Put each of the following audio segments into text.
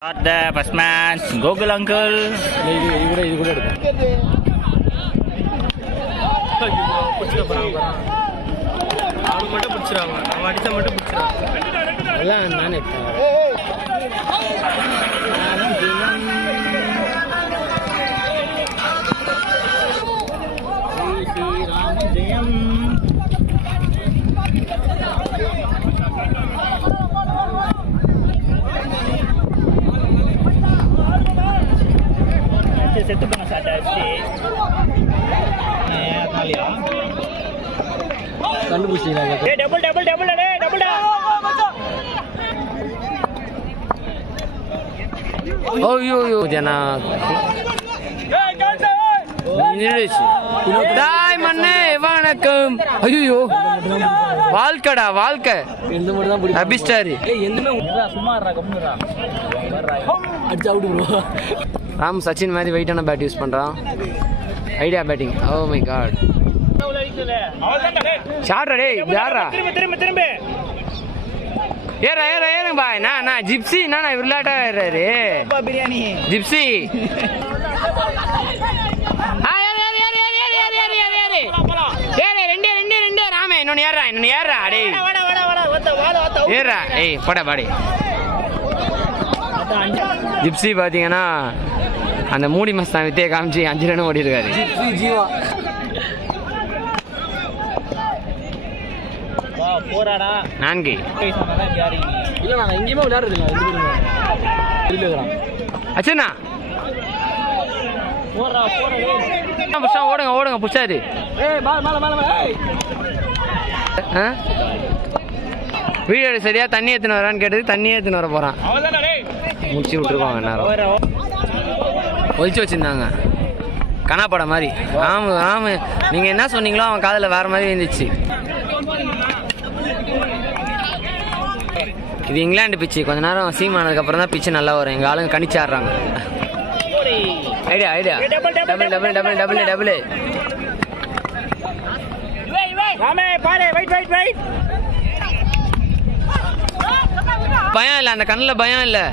Start the first match. Google uncle. இது கூட எடுக்கும். அவங்க மட்டும் பிடிச்சிருவாங்க, அவன் அடிச்சா மட்டும் பிடிச்சிருவாங்க. எல்லாம் நானே செத்து பண்ண சாட்டா அதனாலயா கண்டுபிடிச்சிங்களா? டபுள் டபுள் டபுள் டபுள் ஐயோ ஜனா தாய் மண்ணே வணக்கம். ஐயோ வாழ்க்கடா வாழ்க்கை எந்த மட்டும் தான் பிடிக்கும். அபிஸ்டாரு எதுவுமே சும்மா கம்முறா அடிச்சு அவுட் ப்ரோ. ராம் சச்சின் மாதிரி வெயிட்டான பேட் யூஸ் பண்ணுறான். Idea batting. Oh my God. ஷார்ட் டே யாரா திரும்ப ஏறுங்க பாய். நான் ஜிப்சி நான் விளையாட்டா ஏறாரு பிரியாணி ஜிப்சி. ரெண்டு ராமே இன்னொன்னு ஏறா அடே ஏறா. ஏய் பட பாடி. ஜிப்சி பார்த்தீங்கன்னா அந்த மூடி மஸ்தான் வித்தையை காமிச்சு 5 ரன் ஓடி இருக்காரு. போராடா 4 இல்லை நாங்கள் எங்கேயுமே விளையாடுறதில்ல. அச்சண்ணா ஓடுங்க புஷாரு. வீடியோ சரியா தண்ணி ஏற்றுன்னு வரான்னு கேட்டது தண்ணி ஏற்றுன்னு வர போகிறான். முடிச்சு விட்டுருவாங்க நேரம் ஒழிச்சு வச்சுருந்தாங்க கனாப்படம் மாதிரி. ஆமாம் நீங்கள் என்ன சொன்னீங்களோ அவன் காதில் வேறு மாதிரி இருந்துச்சு. இது இங்கிலாந்து பிச்சு. கொஞ்ச நேரம் சீம் ஆனதுக்கப்புறம் தான் பிச்சு நல்லா வரும். எங்கள் ஆளுங்க கணிச்சு ஆடுறாங்க. Idea double double double double double. பயம் இல்லை அந்த கண்ணில், பயம் இல்லை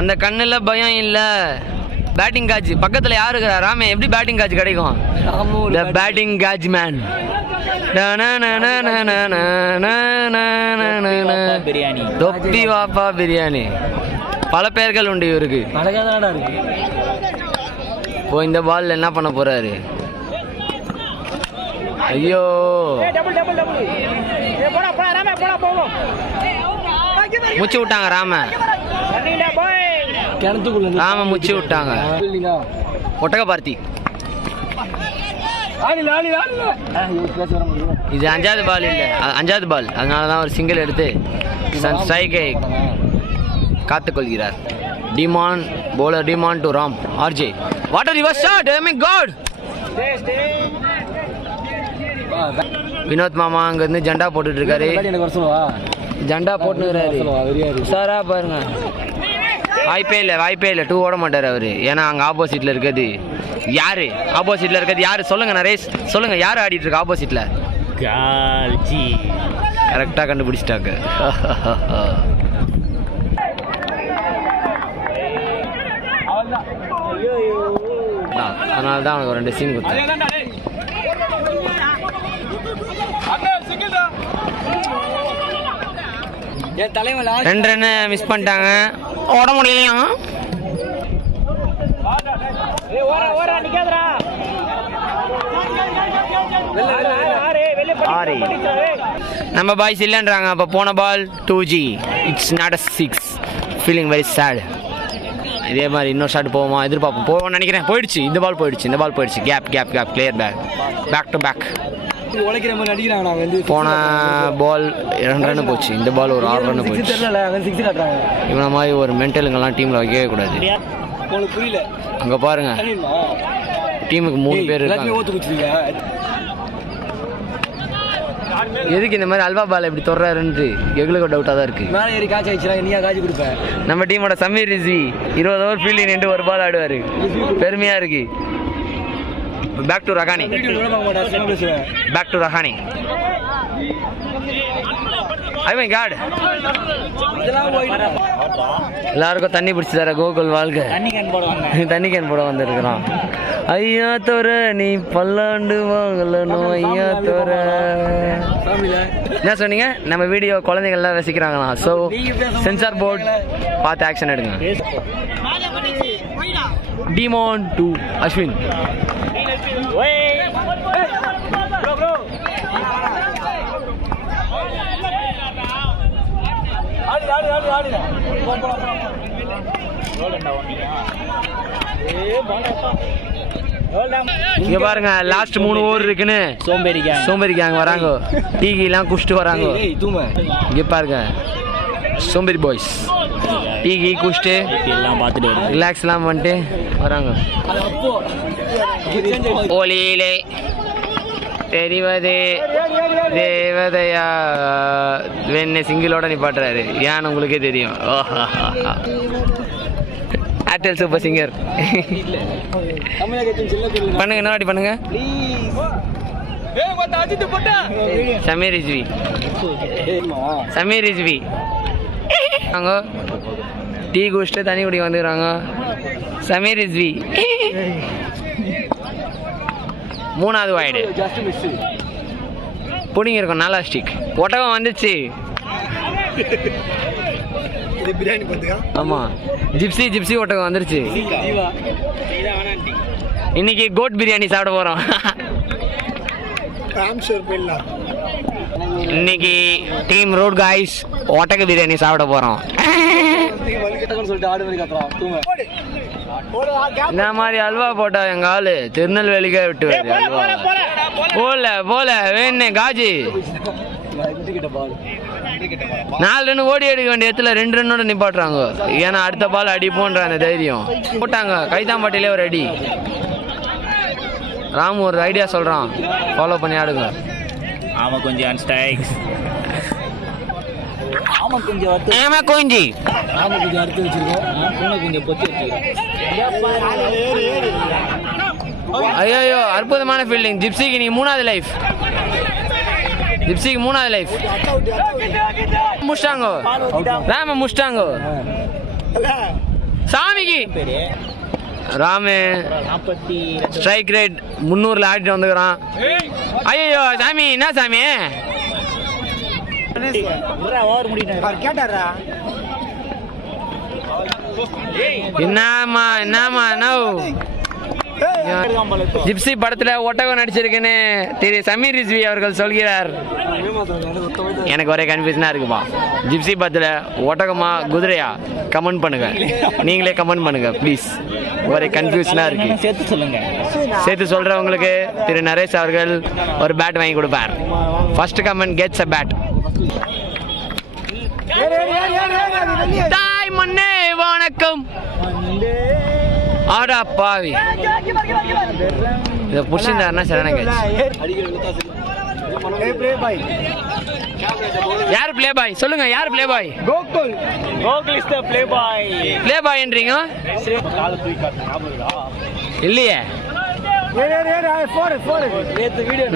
அந்த கண்ணில், பயம் இல்லை. பேட்டிங் காட்சி பக்கத்தில் யாரு இருக்கிறா? ராமே எப்படி பேட்டிங் காட்சி கிடைக்கும்? த பேட்டிங் காட்சி மேன். பிரியாணி தொப்பி வாப்பா பிரியாணி. பல பெயர்கள் உண்டு இவருக்கு. இப்போ இந்த பால் என்ன பண்ண போறாரு? ஐயோ முச்சு விட்டாங்க ராம. ராம முச்சு விட்டாங்க. ஒட்டக பார்த்தி. இது 5வது பால் இல்லை, 5வது பால். அதனாலதான் ஒரு சிங்கிள் எடுத்து ஸ்ட்ரைக்கை காத்துக்கொள்கிறார். டிமான் bowler டிமான் to Ram. RJ what are your shot? I mean caught. Vinod மாமா அங்க இருந்து ஜெண்டா போட்டுட்டு இருக்காரு. ஜெண்டா போட்டுருக்காரு. சாரா பாருங்க. வாய்ப்பே இல்லை 2 ஓட மாட்டார் அவரு. ஏன்னா அங்க ஆப்போசிட்ல இருக்கிறது யாரு? சொல்லுங்க நரேஷ், சொல்லுங்க யாரு ஆடிட்டு இருக்கா ஆப்போசிட்ல? கால்ஜி. கரெக்டா கண்டுபிடிச்சிட்டாங்க. அதனால தான் அவனுக்கு 2 சீன் கொடுத்தேன். 2 ரன் மிஸ் பண்ணிட்டாங்க. ஓட முடியலையா? நம்ம பாய்ஸ் இல்லைன்றாங்க. அப்போ போன பால் 2G. It's not a 6. Feeling very sad. இதே மாதிரி இன்னொரு ஷாட் போவோமா எதிர்பார்ப்போம். போவோம்னு நினைக்கிறேன். போயிடுச்சு. இந்த பால் போயிடுச்சு. கேப் கிளியர் பேக் டு பேக். போன பால் 2 ரன் போச்சு. இந்த பால் ஒரு 6 ரன் போச்சு. இவன மாதிரி ஒரு மென்டலுங்கெல்லாம் டீமில் வைக்கவே கூடாது. அங்கே பாருங்க டீமுக்கு 3 பேர் இருக்காங்க. எதுக்கு இந்த மாதிரி அல்வா பால் எப்படி தொடறாருன்னு எங்களுக்கு டவுட்டாக தான் இருக்கு. நம்ம டீமோட சமீர் ரிஸ்வி 20 ஓவர் ஃபீல்டிங் நின்று ஒரு பால் ஆடுவார். பெருமையாக இருக்கு. Back to Rahane. ஐ காட் எல்லாருக்கும் தண்ணி பிடிச்சி தர கோகுல் வாழ்க்கை தண்ணி கேன் போட வந்திருக்கிறான். ஐயா தோற நீ பல்லாண்டு வாங்கலனும் ஐயா தோற. என்ன சொன்னீங்க? நம்ம வீடியோ குழந்தைகள்லாம் ரசிக்கிறாங்களா? ஸோ சென்சார் போர்ட் பார்த்து ஆக்ஷன் எடுங்க. டிமோன் டு அஸ்வின். இங்க பாருங்க லாஸ்ட் 3 ஓவர் இருக்குன்னு சோம்பேறிக்காங்க வராங்க. டீகிலாம் குடிச்சிட்டு வராங்க. இங்க பாருங்க சோம்பேறி பாய்ஸ் டீகி குடிச்சிட்டு எல்லாம் பார்த்துட்டு ரிலாக்ஸ் எல்லாம் பண்ணிட்டு வராங்க. ஒளியிலே தெரிவது தேவதையா வெண்ணெய் சிங்கிளோட நிப்பாட்டுறாரு. ஏன்னு உங்களுக்கே தெரியும். ஏர்டெல் சூப்பர் சிங்கர் பண்ணுங்க. என்ன வாட்டி பண்ணுங்க. சமீர் ரிஜ்வி வாங்க. டீ குடிச்சிட்டு தண்ணி குடி வந்துக்கிறாங்க. சமீர் ரிஜ்வி 3வது வாய்டு புடிங்க இருக்கும். நாலாஸ்டிக் ஒட்டகம் வந்துச்சு. ஆமா ஜிப்சி ஒட்டகம் வந்துருச்சு. இன்னைக்கு கோட் பிரியாணி சாப்பிட போறோம். இன்னைக்கு டீம் ரோட் காய்ஸ் ஒட்டக பிரியாணி சாப்பிட போறோம். இந்த மாதிரி அல்வா போட்டா எங்க ஆளு திருநெல்வேலிக்கே விட்டு போல வேணே காஜி 4 ரன் ஓடி எடுக்க வேண்டிய இடத்துல 2 ரன்னோட நிப்பாட்டுறாங்க. ஏன்னா அடுத்த பால் அடிப்போன்ற அந்த தைரியம் போட்டாங்க. கைதாம்பாட்டிலே ஒரு அடி. ராமு ஒரு ஐடியா சொல்றான், ஃபாலோ பண்ணி ஆடுங்க. ஆமா கொஞ்சம் அன்ஸ்டைக்ஸ். ஆமா கொஞ்சம் அறுத்து வச்சிருக்கோம். கொஞ்சம் பொத்தி வச்சிருக்கோம். ஐயோ அற்புதமான ஃபீல்டிங். ஜிப்சிக்கு நீ 3வது லைஃப். முஷ்டாங்கோ ராம முஷ்டாங்கோ சாமிக்கு. ராமு ஸ்ட்ரைக் ரேட் 300ல ஆடிட்டு வந்துக்கிறான். ஐயோ சாமி என்ன சாமி என்னமா என்ன ஜிப்சி படத்துல ஒட்டகம் நடிச்சிருக்குன்னு திரு சமீர் ரிஜ்வி அவர்கள் சொல்கிறார். எனக்கு ஒரே கன்ஃபியூஷனா இருக்குப்பா. ஜிப்சி படத்துல ஒட்டகமா குதிரையா? கமெண்ட் பண்ணுங்க, நீங்களே கமெண்ட் பண்ணுங்க ப்ளீஸ். ஒரே கன்ஃபியூஷனா இருக்கு. சேர்த்து சொல்றவங்களுக்கு திரு நரேஷ் அவர்கள் ஒரு பேட் வாங்கி கொடுப்பார். First comment gets a bat. தாய் மண்ணே வணக்கம். ஆடா பாவி இதை புடிச்சிருந்தாருன்னா சரியான கேட்ச். யார் பிளே பாய் சொல்லுங்க? யார் play boy? Gokul is the play boy. Play பாய்ன்றீங்க இல்லையே.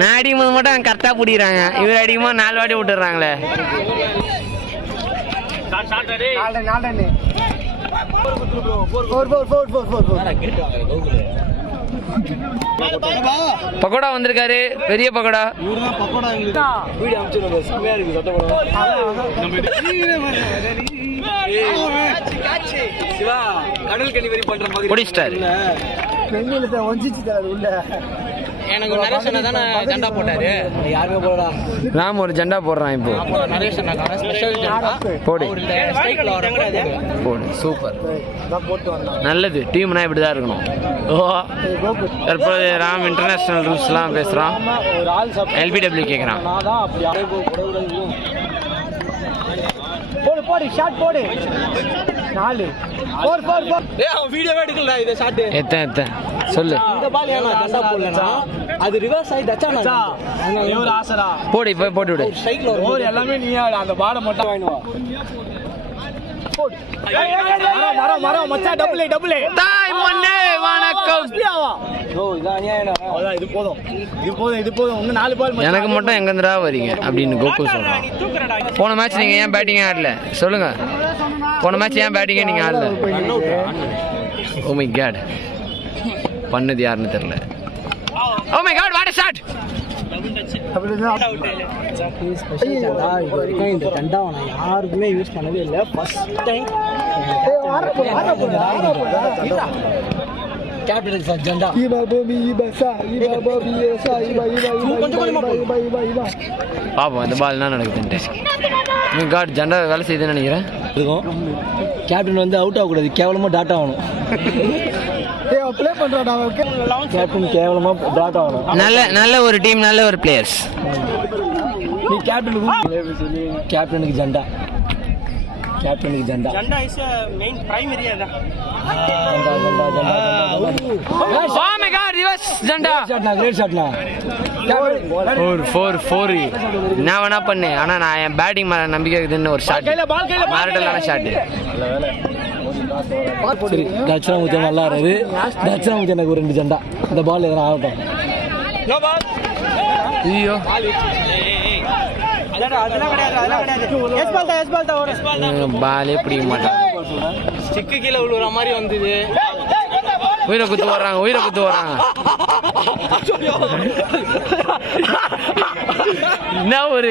நான் அடிக்கும்போது மட்டும் கரெக்டா பிடிக்கிறாங்க. இவர் அடிக்கும்போது 4 வாட்டி விட்டுறாங்களே. பக்கோடா வந்திருக்காரு, பெரிய பக்கோடா. பிடிச்சிட்டாரு. எனக்கு நரேஷ் தானே ஜெண்டா போட்டாரு. யாருமே போடா. ராம் ஒரு ஜெண்டா போடுறான் இப்போ. நரேஷ் போடு போடு. சூப்பர் நல்லது. டீம்னா இப்படிதான் இருக்கணும். தற்போது ராம் இன்டர்நேஷனல் ரூல்ஸ்லாம் பேசுறான். எல்பிடபிள்யூ கேட்குறான். போடு ஷாட் போடு. 4 4 4 4. அவன் வீடியோவே எடுக்கலடா. இத ஷாட் எத்த சொல்லு. இந்த பால் ஏனா தண்டா போடலனா அது ரிவர்ஸ் ஆயி டச்சானா. இது ஒரு ஆசரா. போடு போய் போட்டு விடு. ஸ்ட்ரைக்ல ஒரு எல்லாமே நீ அந்த பாலை மட்டும் வாங்கினு வா. மரம் மச்சான் டபுள் தாய் மண்ணே வணக்கம். இது போதும் இன்னும் 4 பால். எனக்கு மட்டும் எங்கேருந்துடா வரீங்க அப்படின்னு கோகுல் சொல்கிறான். போன மேட்ச் நீங்கள் ஏன் பேட்டிங்கே ஆடல சொல்லுங்க. போன மேட்ச் ஏன் பேட்டிங்கே நீங்கள் ஆடல? ஓ மை காட், பண்ணது யாருன்னு தெரியல. Oh my God, what is that? இந்த தண்டாவை யாருக்குமே யூஸ் பண்ணவே இல்லை. ஃபர்ஸ்ட் டைம் கேப்டன் சார் ஜெண்டா பாப்போம் இந்த பால் என்ன நடக்குதுன்ட்டு. நீ காட் ஜெண்டா வேலை செய்யுதுன்னு நினைக்கிறேன். இருக்கும் கேப்டன் வந்து அவுட் ஆகக்கூடாது, கேவலமாக டாட் ஆகணும். கேப்டன் கேவலமாக டாட் ஆகணும். நல்ல ஒரு டீம், நல்ல ஒரு பிளேயர்ஸ். நீ கேப்டனுக்கு Janda Janda is a main primary. Oh my god, reverse Janda. Great ஷாட்னா. 4 என்ன வேணா பண்ணு, ஆனா நான் என் பேட்டிங் மேல நம்பிக்கை இருக்குதுன்னு ஒரு ஷாட் மாரட்டலான ஷாட். சரி, தட்சிணாமூர்த்தி நல்லா இருக்குது. தட்சிணாமூர்த்தி எனக்கு ஒரு 2 ஜெண்டா. இந்த பால் எதனா ஆகட்டும். ஐயோ பாலே பிடிக்க மாட்டான். ஸ்டிக்கு கீழே விழுற மாதிரி வந்தது. உயிரை குத்து வர்றாங்க.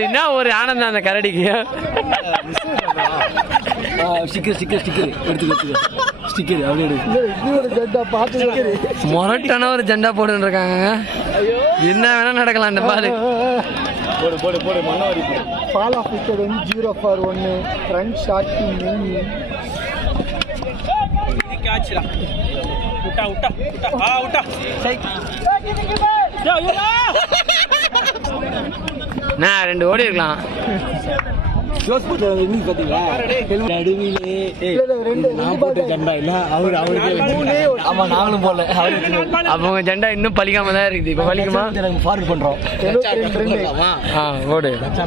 என்ன ஒரு ஆனந்தம் அந்த கரடிக்கு. மொரட்டான ஒரு ஜெண்டா போட்டு இருக்காங்க. என்ன வேணா நடக்கலாம் இந்த பால். போடு Mannari ball off wicket 0 for 1 front shot main. இது கேட்ச்டா. உட்டா சை. நான் 2 ஓடி இருக்கலாம். க்ளோஸ் போட்டு இன்னும் பாத்தீங்களா நடுவிலே நான் போட்ட ஜெண்டா இல்ல அவருக்கு ஆமா நாங்களும் போடல. அவங்க ஜெண்டா இன்னும் பலிக்காம தான் இருக்குது. இப்போ பலிக்குமா? எனக்கு ஃபார்வர்ட் பண்றோம். ஓடு அச்சா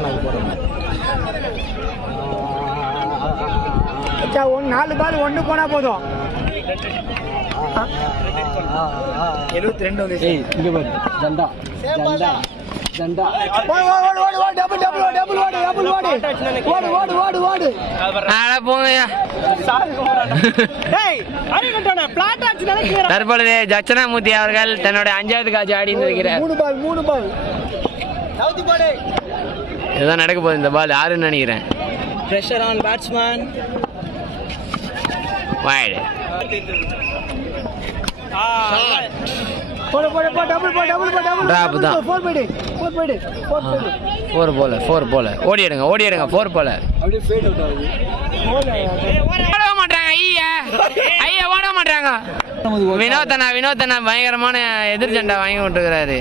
4 பால் 1 போனா போதும். 72 வந்து இங்க பாரு ஜெண்டா போங்கய்யா. தற்பொழுது தட்சிணாமூர்த்தி அவர்கள் தன்னுடைய 5வது காட்சி ஆடி இருக்கிறார். 3 பால் இதுதான் நடக்க போகுது. இந்த பால் யாருன்னு நினைக்கிறேன். Pressure on batsman. Wide drop தான். 4 போல ஓடி எடுங்க 4 போல. அப்படியே ஃபேட் அவுட் ஆகுது. ஓட மாட்டாங்க. ஐயா ஓட மாட்டாங்க. வினோதனா பயங்கரமான எதிர் ஜெண்டா வாங்கி விட்டுருக்கிறாரு.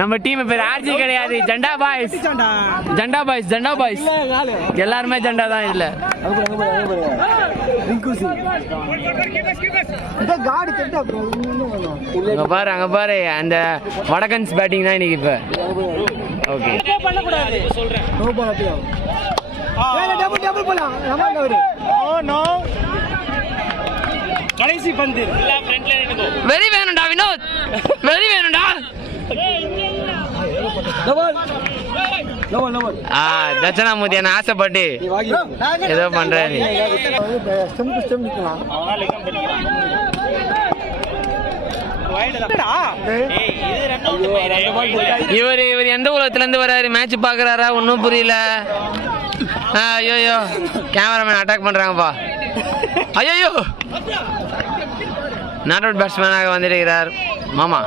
நம்ம டீம் பேர் ஆர்ஜி கிடையாது, ஜெண்டா பாய்ஸ். எல்லாருமே ஜெண்டா தான். இல்ல அங்க பாரு அந்த வடக்கன்ஸ் பேட்டிங் தான் இன்னைக்கு. இப்ப ஓகே கடைசி பந்து வெரி வேணும்டா வினோத், வெரி வேணும்டா. தட்சிணாமூர்த்தி என்ன ஆசைப்பட்டு ஏதோ பண்றாரு. இவர் எந்த உலகத்துல இருந்து வர்றாரு? மேட்ச் பாக்குறாரா? ஒன்னும் புரியல. ஐயோ கேமராமேன் அட்டாக் பண்றாங்கப்பா. ஐயோ நாட் அவுட் பேட்ஸ்மேனாக வந்திருக்கிறார் மாமா.